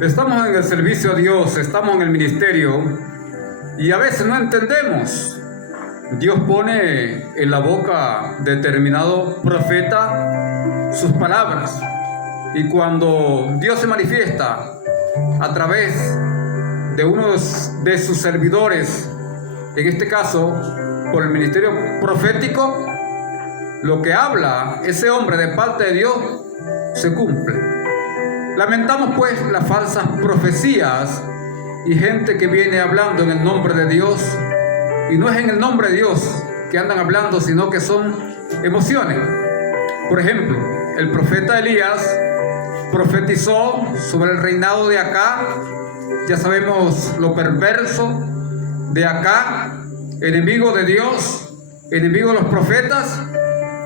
Estamos en el servicio a Dios, estamos en el ministerio y a veces no entendemos. Dios pone en la boca de determinado profeta sus palabras, y cuando Dios se manifiesta a través de uno de sus servidores, en este caso por el ministerio profético, lo que habla ese hombre de parte de Dios se cumple. Lamentamos pues las falsas profecías y gente que viene hablando en el nombre de Dios, y no es en el nombre de Dios que andan hablando, sino que son emociones. Por ejemplo, el profeta Elías profetizó sobre el reinado de Acab. Ya sabemos lo perverso de Acab, enemigo de Dios, enemigo de los profetas,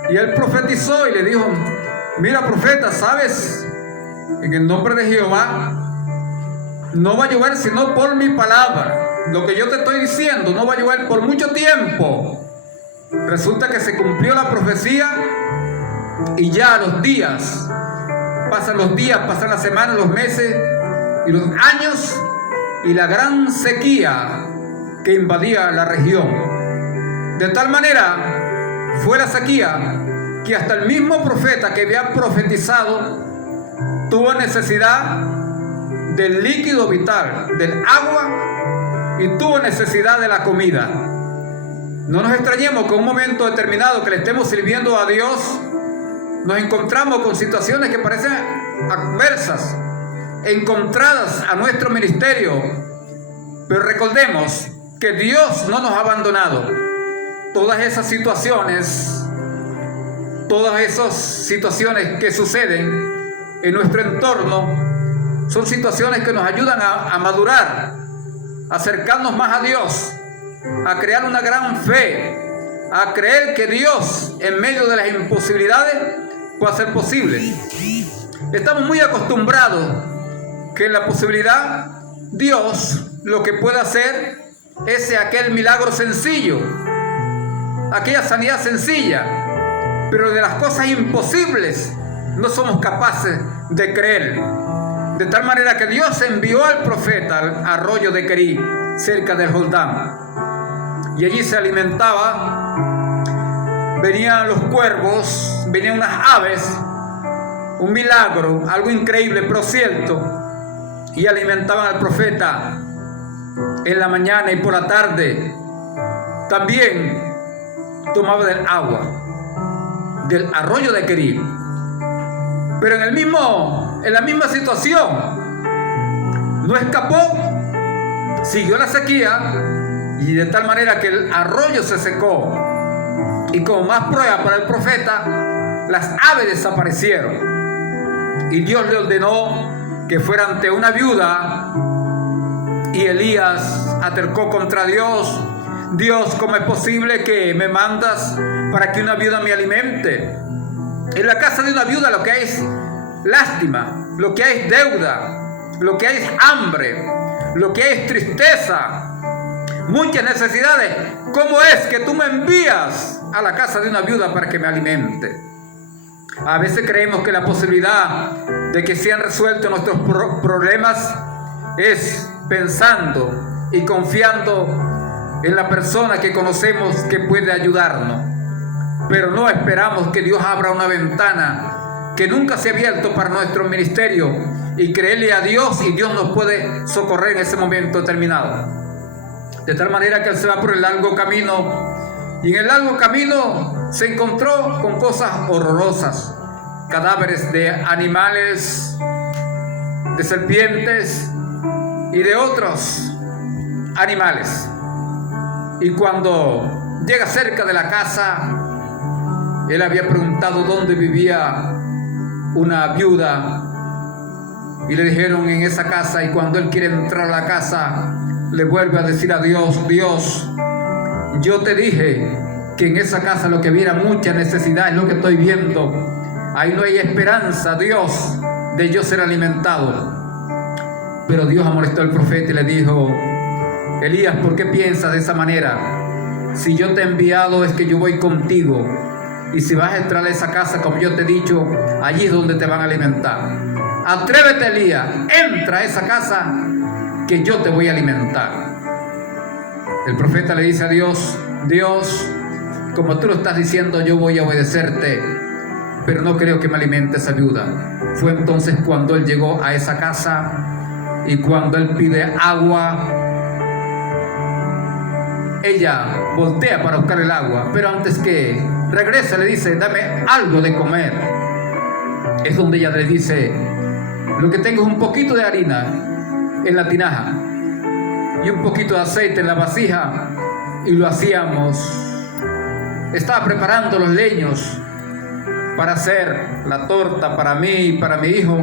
y él profetizó y le dijo: mira, profeta, ¿sabes? En el nombre de Jehová no va a llover sino por mi palabra. Lo que yo te estoy diciendo no va a llover por mucho tiempo. Resulta que se cumplió la profecía y ya los días, pasan las semanas, los meses y los años, y la gran sequía que invadía la región. De tal manera fue la sequía que hasta el mismo profeta que había profetizado tuvo necesidad del líquido vital, del agua, y tuvo necesidad de la comida. No nos extrañemos que en un momento determinado que le estemos sirviendo a Dios, nos encontramos con situaciones que parecen adversas, encontradas a nuestro ministerio. Pero recordemos que Dios no nos ha abandonado. Todas esas situaciones que suceden en nuestro entorno son situaciones que nos ayudan a madurar, a acercarnos más a Dios, a crear una gran fe, a creer que Dios, en medio de las imposibilidades, puede hacer posible. Estamos muy acostumbrados que en la posibilidad Dios lo que puede hacer es aquel milagro sencillo, aquella sanidad sencilla, pero de las cosas imposibles no somos capaces de creer. De tal manera que Dios envió al profeta al arroyo de Querí, cerca del Jordán, y allí se alimentaba. Venían los cuervos, venían unas aves, un milagro, algo increíble pero cierto, y alimentaban al profeta en la mañana y por la tarde. También tomaba del agua del arroyo de Querí. Pero en la misma situación no escapó, siguió la sequía, y de tal manera que el arroyo se secó, y como más prueba para el profeta, las aves desaparecieron, y Dios le ordenó que fuera ante una viuda, y Elías atercó contra Dios: Dios, ¿cómo es posible que me mandas para que una viuda me alimente? En la casa de una viuda lo que hay es lástima, lo que hay es deuda, lo que hay es hambre, lo que hay es tristeza, muchas necesidades. ¿Cómo es que tú me envías a la casa de una viuda para que me alimente? A veces creemos que la posibilidad de que sean resueltos nuestros problemas es pensando y confiando en la persona que conocemos que puede ayudarnos. Pero no esperamos que Dios abra una ventana que nunca se ha abierto para nuestro ministerio y creerle a Dios, y Dios nos puede socorrer en ese momento determinado. De tal manera que él se va por el largo camino, y en el largo camino se encontró con cosas horrorosas: cadáveres de animales, de serpientes y de otros animales. Y cuando llega cerca de la casa, él había preguntado dónde vivía una viuda, y le dijeron en esa casa. Y cuando él quiere entrar a la casa, le vuelve a decir a Dios: Dios, yo te dije que en esa casa lo que hubiera mucha necesidad es lo que estoy viendo. Ahí no hay esperanza, Dios, de yo ser alimentado. Pero Dios amonestó al profeta y le dijo: Elías, ¿por qué piensas de esa manera? Si yo te he enviado es que yo voy contigo, y si vas a entrar a esa casa, como yo te he dicho, allí es donde te van a alimentar. atrévete, Elías, entra a esa casa que yo te voy a alimentar. El profeta le dice a Dios: Dios, como tú lo estás diciendo, yo voy a obedecerte, pero no creo que me alimentes ayuda. Fue entonces cuando él llegó a esa casa, y cuando él pide agua, ella voltea para buscar el agua, pero antes que regrese le dice: dame algo de comer. Es donde ella le dice: lo que tengo es un poquito de harina en la tinaja y un poquito de aceite en la vasija, y lo hacíamos. Estaba preparando los leños para hacer la torta para mí y para mi hijo,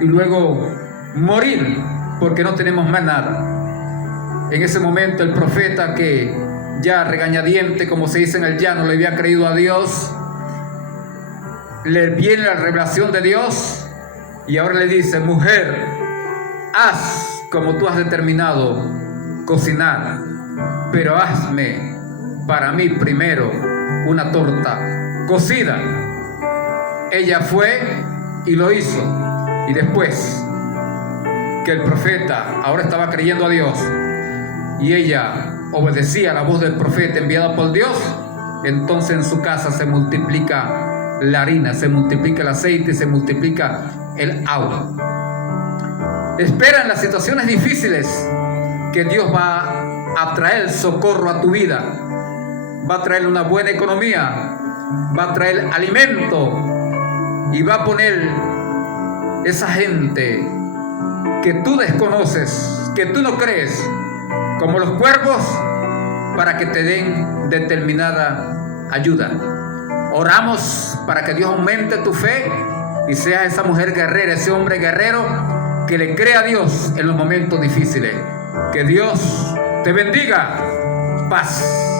y luego morir porque no tenemos más nada. En ese momento el profeta, que ya regañadiente, como se dice en el llano, le había creído a Dios, le viene la revelación de Dios y ahora le dice: mujer, haz como tú has determinado cocinar, pero hazme para mí primero una torta cocida. Ella fue y lo hizo, y después que el profeta ahora estaba creyendo a Dios y ella obedecía la voz del profeta enviado por Dios, entonces en su casa se multiplica la harina, se multiplica el aceite y se multiplica el agua. Espera en las situaciones difíciles que Dios va a traer socorro a tu vida, va a traer una buena economía, va a traer alimento, y va a poner esa gente que tú desconoces, que tú no crees, como los cuervos, para que te den determinada ayuda. Oramos para que Dios aumente tu fe y seas esa mujer guerrera, ese hombre guerrero que le cree a Dios en los momentos difíciles. Que Dios te bendiga. Paz.